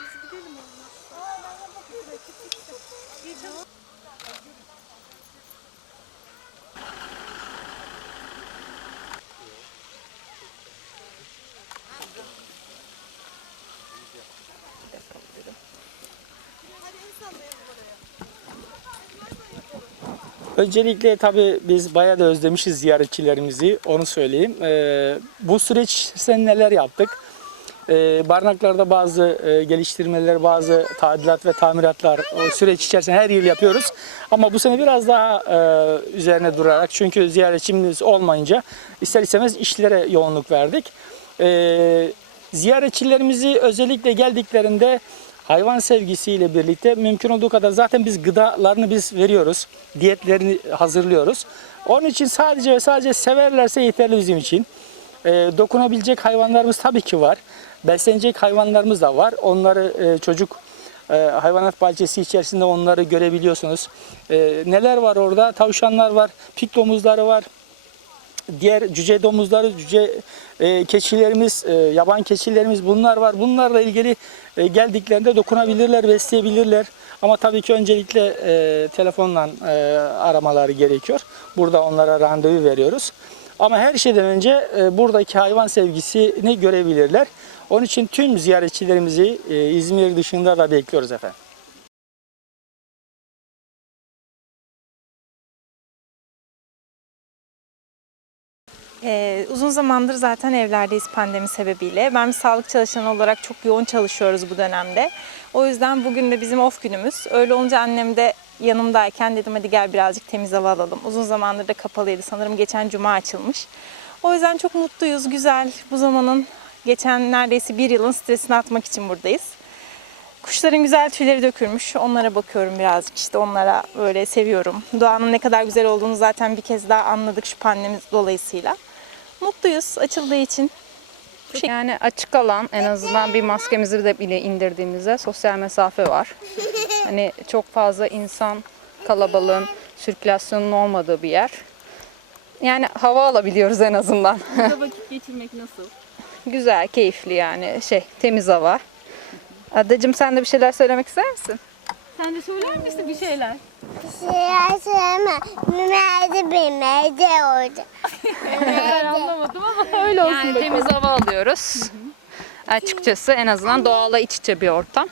Biz gidelim olmazsa. Bir dakika. İyi tamam. Öncelikle tabii biz bayağı da özlemişiz ziyaretçilerimizi, onu söyleyeyim. Ee, bu süreç sen neler yaptık? Ee, barnaklarda bazı e, geliştirmeler, bazı tadilat ve tamiratlar o süreç içerisinde her yıl yapıyoruz. Ama bu sene biraz daha e, üzerine durarak çünkü ziyaretçimiz olmayınca ister istemez işlere yoğunluk verdik. Ee, ziyaretçilerimizi özellikle geldiklerinde hayvan sevgisiyle birlikte mümkün olduğu kadar zaten biz gıdalarını biz veriyoruz. Diyetlerini hazırlıyoruz. Onun için sadece ve sadece severlerse yeterli bizim için. Ee, dokunabilecek hayvanlarımız tabii ki var. Beslenecek hayvanlarımız da var. Onları e, çocuk e, hayvanat bahçesi içerisinde onları görebiliyorsunuz. E, neler var orada? Tavşanlar var, pik domuzları var, diğer cüce domuzları, cüce e, keçilerimiz, e, yaban keçilerimiz bunlar var. Bunlarla ilgili e, geldiklerinde dokunabilirler, besleyebilirler. Ama tabii ki öncelikle e, telefonla e, aramaları gerekiyor. Burada onlara randevu veriyoruz. Ama her şeyden önce e, buradaki hayvan sevgisini görebilirler. Onun için tüm ziyaretçilerimizi e, İzmir dışında da bekliyoruz efendim. Ee, uzun zamandır zaten evlerdeyiz pandemi sebebiyle. Ben bir sağlık çalışanı olarak çok yoğun çalışıyoruz bu dönemde. O yüzden bugün de bizim off günümüz. Öyle olunca annem de yanımdayken dedim hadi gel birazcık temiz hava alalım. Uzun zamandır da kapalıydı. Sanırım geçen cuma açılmış. O yüzden çok mutluyuz, güzel. Bu zamanın geçen neredeyse bir yılın stresini atmak için buradayız. Kuşların güzel tüyleri dökülmüş. Onlara bakıyorum birazcık işte onlara böyle seviyorum. Doğanın ne kadar güzel olduğunu zaten bir kez daha anladık şu pandemi dolayısıyla. Mutluyuz açıldığı için. Yani açık alan en azından bir maskemizi de bile indirdiğimizde sosyal mesafe var. Hani çok fazla insan kalabalığın, sirkülasyonun olmadığı bir yer. Yani hava alabiliyoruz en azından. Burada vakit geçirmek nasıl? Güzel, keyifli yani şey temiz hava. Adacığım sen de bir şeyler söylemek ister misin? Sen de söyler misin bir şeyler? Şeyler söyleme. Mümerde bilmedi orada. Ben anlamadım ama öyle olsun. Yani temiz hava alıyoruz. Açıkçası en azından doğala iç içe bir ortam.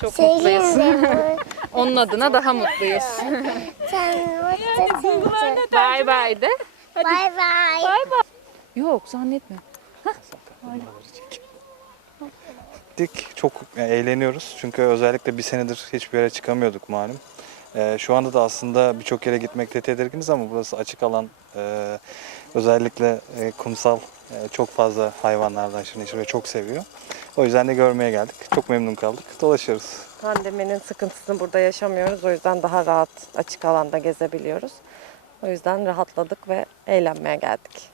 Çok mutluyuz. Onun adına daha mutluyuz. Sen. Bay bay de. Bay bay. Yok zannetme. Gittik, çok eğleniyoruz. Çünkü özellikle bir senedir hiçbir yere çıkamıyorduk malum. Ee, şu anda da aslında birçok yere gitmekte tedirginiz ama burası açık alan. Ee, özellikle e, kumsal e, çok fazla hayvanlardan aşırı neşir ve çok seviyor. O yüzden de görmeye geldik. Çok memnun kaldık. Dolaşıyoruz. Pandeminin sıkıntısını burada yaşamıyoruz. O yüzden daha rahat açık alanda gezebiliyoruz. O yüzden rahatladık ve eğlenmeye geldik.